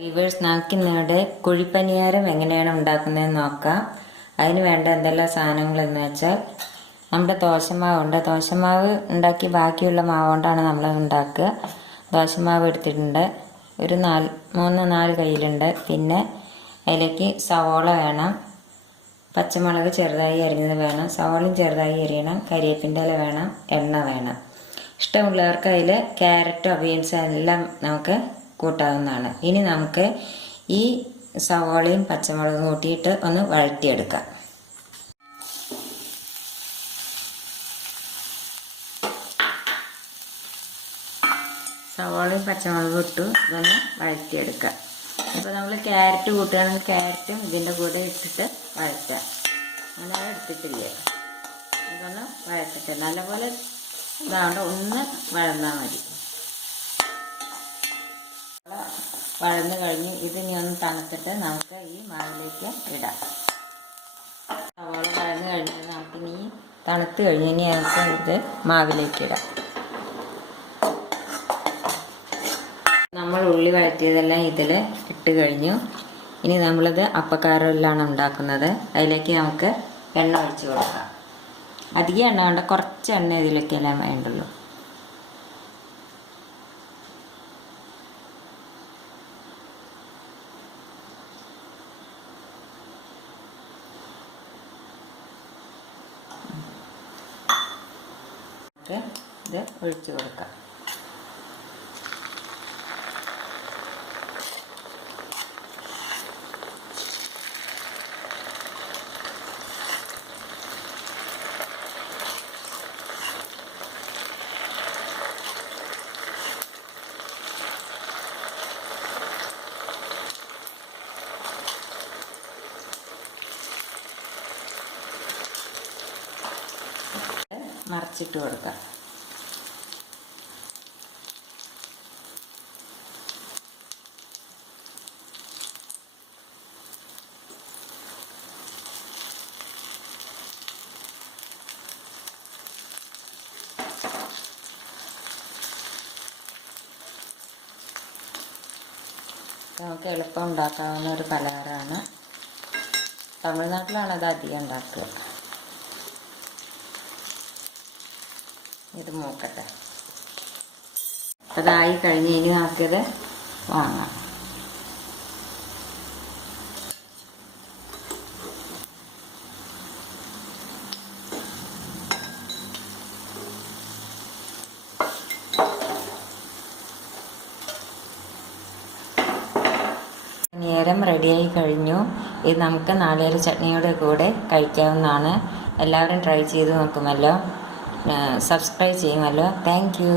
Weavers, നമുക്കിന്നിവിടെ കുഴിപ്പനിയാരം എങ്ങനെയാണ് ഉണ്ടാക്കുന്നതെന്ന് നോക്കാം. അതിന് വേണ്ട എന്തെല്ലാം സാധനങ്ങളെന്ന് വെച്ചാൽ, നമ്മുടെ ദോശമാവുണ്ട്. ദോശമാവ് ഉണ്ടാക്കി ബാക്കിയുള്ള മാവ് കൊണ്ടാണ് നമ്മൾ ഉണ്ടാക്കുക. ദോശമാവ് എടുത്തിട്ടുണ്ട്, ഒരു 3-4 കയ്യിലുണ്ട്. പിന്നെ അതിലേക്ക് സവോള വേണം, പച്ചമുളക് ചെറുതായി അരിഞ്ഞത് വേണം, സവോളയും ചെറുതായി അരിയണം, കരിവേപ്പിൻ്റെ ഇല വേണം, എണ്ണ വേണം. ഇഷ്ടമുള്ളവർക്ക് അതിൽ ക്യാരറ്റോ ബീൻസോ എല്ലാം നമുക്ക് കൂട്ടാവുന്നതാണ്. ഇനി നമുക്ക് ഈ സവോളയും പച്ചമുളകും കൂട്ടിയിട്ട് ഒന്ന് വഴറ്റിയെടുക്കാം. സവോളയും പച്ചമുളകും ഇട്ടു ഇതൊന്ന് വഴറ്റിയെടുക്കാം. ഇപ്പോൾ നമ്മൾ ക്യാരറ്റ് കൂട്ടുകയാണെങ്കിൽ ക്യാരറ്റും ഇതിൻ്റെ കൂടെ ഇട്ടിട്ട് വഴറ്റാം. അങ്ങനെ എടുത്തിട്ടില്ല, ഇതൊന്ന് വഴറ്റിട്ട് നല്ലപോലെ ഇതാണ്ട് ഒന്ന് വഴന്നാൽ മതി. വഴന്ന് കഴിഞ്ഞ് ഇതിനി ഒന്ന് തണുത്തിട്ട് നമുക്ക് ഈ മാവിലേക്ക് ഇടാം. സവാള വഴന്ന് കഴിഞ്ഞ് നമുക്കിനി തണുത്ത് കഴിഞ്ഞ് ഇനി നമുക്ക് ഇത് മാവിലേക്ക് ഇടാം. നമ്മൾ ഉള്ളി വഴറ്റിയതെല്ലാം ഇതിൽ ഇട്ട് കഴിഞ്ഞു. ഇനി നമ്മളിത് അപ്പക്കാരെല്ലാം ഉണ്ടാക്കുന്നത്. അതിലേക്ക് നമുക്ക് എണ്ണ ഒഴിച്ച് കൊടുക്കാം. അധികം എണ്ണ വേണ്ട, കുറച്ച് എണ്ണ ഇതിലേക്കെല്ലാം വേണ്ടുള്ളൂ. ഇത് ഒഴിച്ച് കൊടുക്കാം. മറിച്ചിട്ട് കൊടുക്കാം. നമുക്ക് എളുപ്പം ഉണ്ടാക്കാവുന്ന ഒരു പലഹാരമാണ്. തമിഴ്നാട്ടിലാണ് അത് അധികം ഉണ്ടാക്കുക. ഇത് മൂക്കട്ടെ. അതായി കഴിഞ്ഞ് ഇനി നമുക്കിത് വാങ്ങാം. നേരം റെഡിയായി കഴിഞ്ഞു. ഇത് നമുക്ക് നാളികേര ചട്നിയുടെ കൂടെ കഴിക്കാവുന്നതാണ്. എല്ലാവരും ട്രൈ ചെയ്ത് നോക്കുമല്ലോ, സബ്സ്ക്രൈബ് ചെയ്യുമല്ലോ. Thank you.